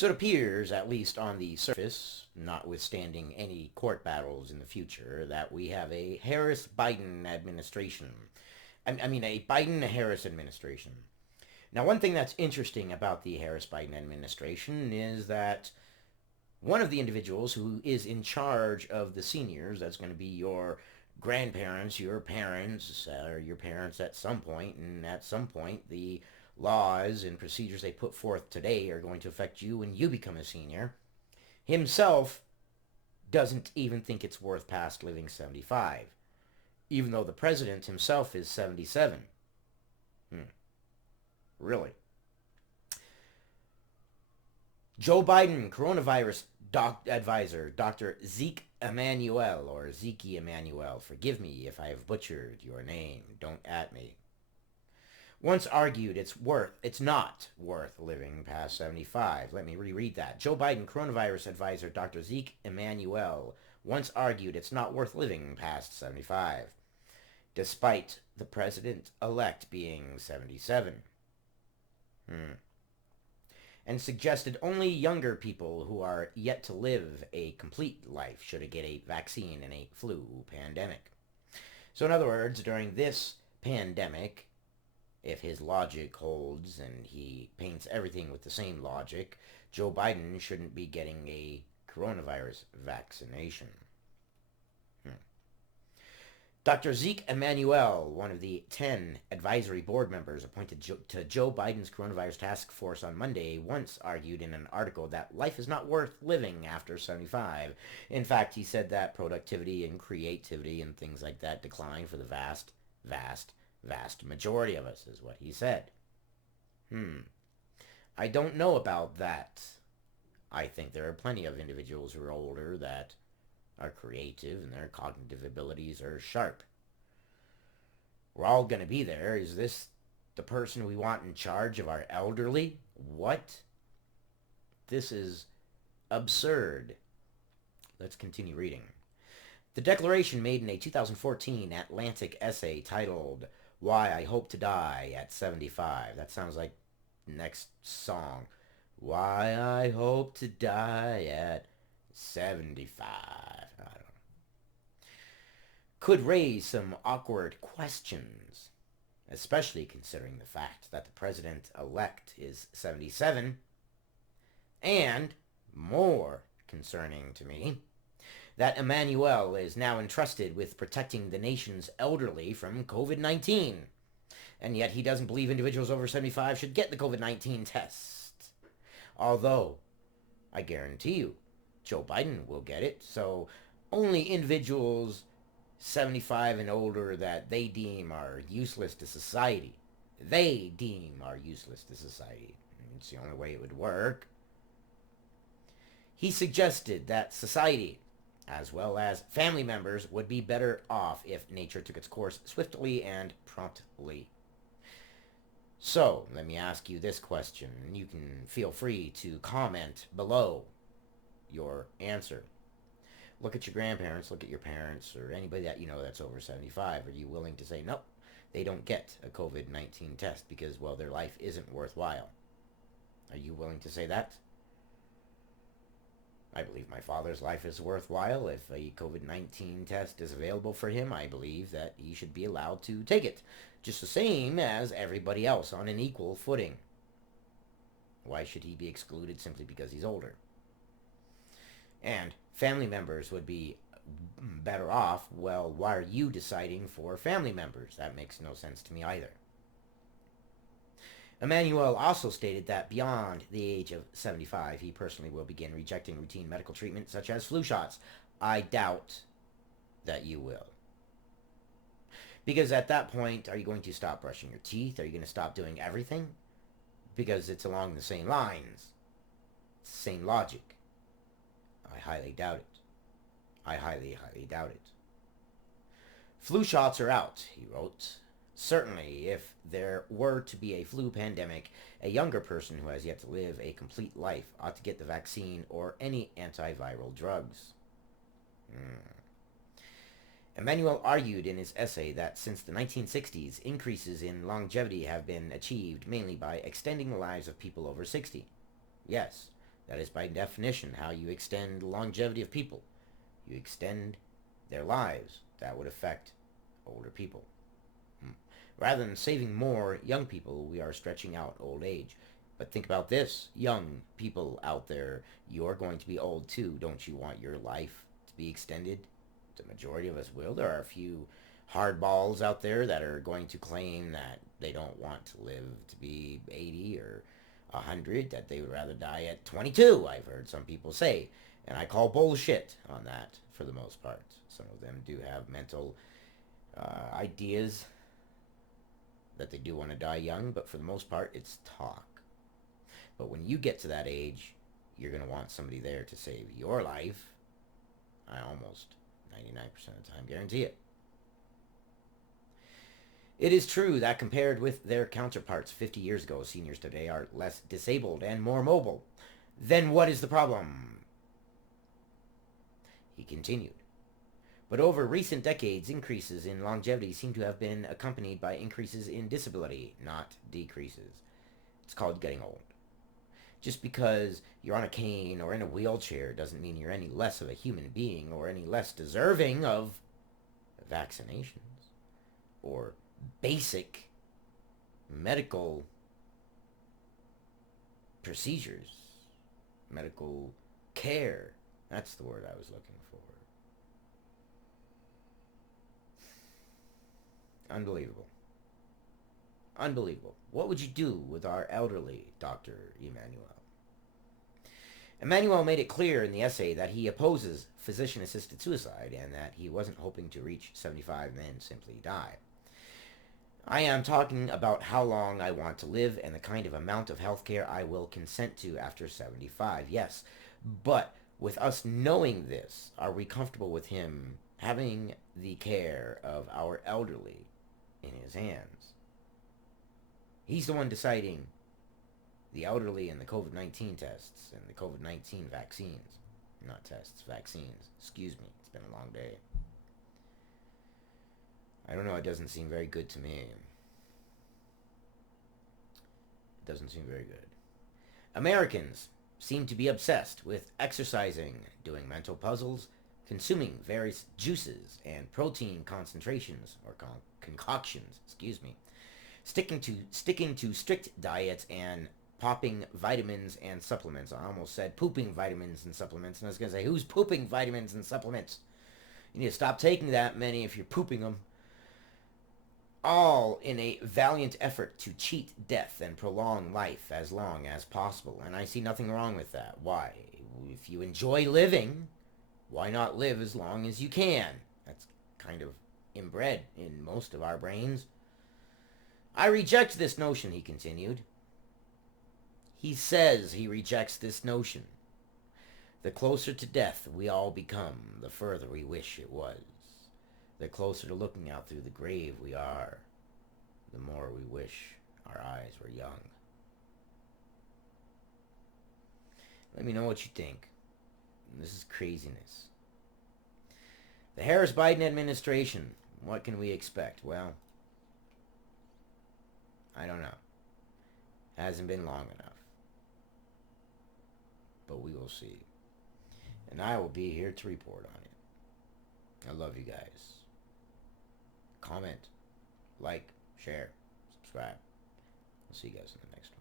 So it appears, at least on the surface, notwithstanding any court battles in the future, that we have a Harris-Biden administration. I mean, a Biden-Harris administration. Now, one thing that's interesting about the Harris-Biden administration is that one of the individuals who is in charge of the seniors, that's going to be your grandparents, your parents, or your parents at some point, and at some point the laws and procedures they put forth today are going to affect you when you become a senior, himself doesn't even think it's worth past living 75, even though the president himself is 77. Hmm, really? Joe Biden coronavirus advisor, Dr. Zeke Emanuel, or Zeke Emanuel, forgive me if I have butchered your name, don't at me, once argued it's not worth living past 75. Let me reread that. Joe Biden coronavirus advisor Dr. Zeke Emanuel once argued it's not worth living past 75, despite the president-elect being 77. And suggested only younger people who are yet to live a complete life should get a vaccine in a flu pandemic. So in other words, during this pandemic, if his logic holds and he paints everything with the same logic, Joe Biden shouldn't be getting a coronavirus vaccination. Dr. Zeke Emanuel, one of the 10 advisory board members appointed to Joe Biden's coronavirus task force on Monday, once argued in an article that life is not worth living after 75. In fact, he said that productivity and creativity and things like that decline for the vast, vast, vast majority of us, is what he said. I don't know about that. I think there are plenty of individuals who are older that are creative and their cognitive abilities are sharp. We're all going to be there. Is this the person we want in charge of our elderly? What? This is absurd. Let's continue reading. The declaration made in a 2014 Atlantic essay titled Why I Hope to Die at 75. That sounds like next song. Why I Hope to Die at 75. I don't know. Could raise some awkward questions, especially considering the fact that the president-elect is 77, and, more concerning to me, that Emanuel is now entrusted with protecting the nation's elderly from COVID-19, and yet he doesn't believe individuals over 75 should get the COVID-19 test. Although, I guarantee you, Joe Biden will get it, so only individuals 75 and older that they deem are useless to society. They deem are useless to society. It's the only way it would work. He suggested that society, as well as family members, would be better off if nature took its course swiftly and promptly. So, let me ask you this question, and you can feel free to comment below your answer. Look at your grandparents, look at your parents, or anybody that you know that's over 75. Are you willing to say, nope, they don't get a COVID-19 test because, well, their life isn't worthwhile? Are you willing to say that? I believe my father's life is worthwhile. If a COVID-19 test is available for him, I believe that he should be allowed to take it, just the same as everybody else on an equal footing. Why should he be excluded simply because he's older? And family members would be better off. Well, why are you deciding for family members? That makes no sense to me either. Emanuel also stated that beyond the age of 75, he personally will begin rejecting routine medical treatment such as flu shots. I doubt that you will. Because at that point, are you going to stop brushing your teeth? Are you going to stop doing everything? Because it's along the same lines. It's the same logic. I highly doubt it. I highly, highly doubt it. Flu shots are out, he wrote. Certainly, if there were to be a flu pandemic, a younger person who has yet to live a complete life ought to get the vaccine or any antiviral drugs. Emanuel argued in his essay that since the 1960s, increases in longevity have been achieved mainly by extending the lives of people over 60. Yes, That is by definition how you extend the longevity of people. You extend their lives. That would affect older people. Rather than saving more young people, we are stretching out old age. But think about this, young people out there, you're going to be old too. Don't you want your life to be extended? The majority of us will. There are a few hardballs out there that are going to claim that they don't want to live to be 80 or 100, that they would rather die at 22, I've heard some people say. And I call bullshit on that for the most part. Some of them do have mental ideas that they do want to die young, but for the most part, it's talk. But when you get to that age, you're going to want somebody there to save your life. I almost 99% of the time guarantee it. It is true that compared with their counterparts 50 years ago, seniors today are less disabled and more mobile. Then what is the problem? He continued. But over recent decades, increases in longevity seem to have been accompanied by increases in disability, not decreases. It's called getting old. Just because you're on a cane or in a wheelchair doesn't mean you're any less of a human being or any less deserving of vaccinations or basic medical procedures, medical care. That's the word I was looking for. Unbelievable. Unbelievable. What would you do with our elderly, Dr. Emanuel? Emanuel made it clear in the essay that he opposes physician-assisted suicide and that he wasn't hoping to reach 75 and then simply die. I am talking about how long I want to live and the kind of amount of health care I will consent to after 75, yes. But with us knowing this, are we comfortable with him having the care of our elderly in his hands? He's the one deciding the elderly and the COVID-19 tests and the COVID-19 vaccines. Not tests, vaccines. Excuse me, it's been a long day. I don't know, it doesn't seem very good to me. It doesn't seem very good. Americans seem to be obsessed with exercising, doing mental puzzles, consuming various juices and protein concentrations, or concoctions, sticking to strict diets and popping vitamins and supplements. I almost said pooping vitamins and supplements, and I was going to say, who's pooping vitamins and supplements? You need to stop taking that many if you're pooping them. All in a valiant effort to cheat death and prolong life as long as possible. And I see nothing wrong with that. Why? If you enjoy living, why not live as long as you can? That's kind of inbred in most of our brains. I reject this notion, he continued. He says he rejects this notion. The closer to death we all become, the further we wish it was. The closer to looking out through the grave we are, the more we wish our eyes were young. Let me know what you think. This is craziness. The Harris-Biden administration, what can we expect? Well, I don't know. Hasn't been long enough. But we will see. And I will be here to report on it. I love you guys. Comment, like, share, subscribe. I'll see you guys in the next one.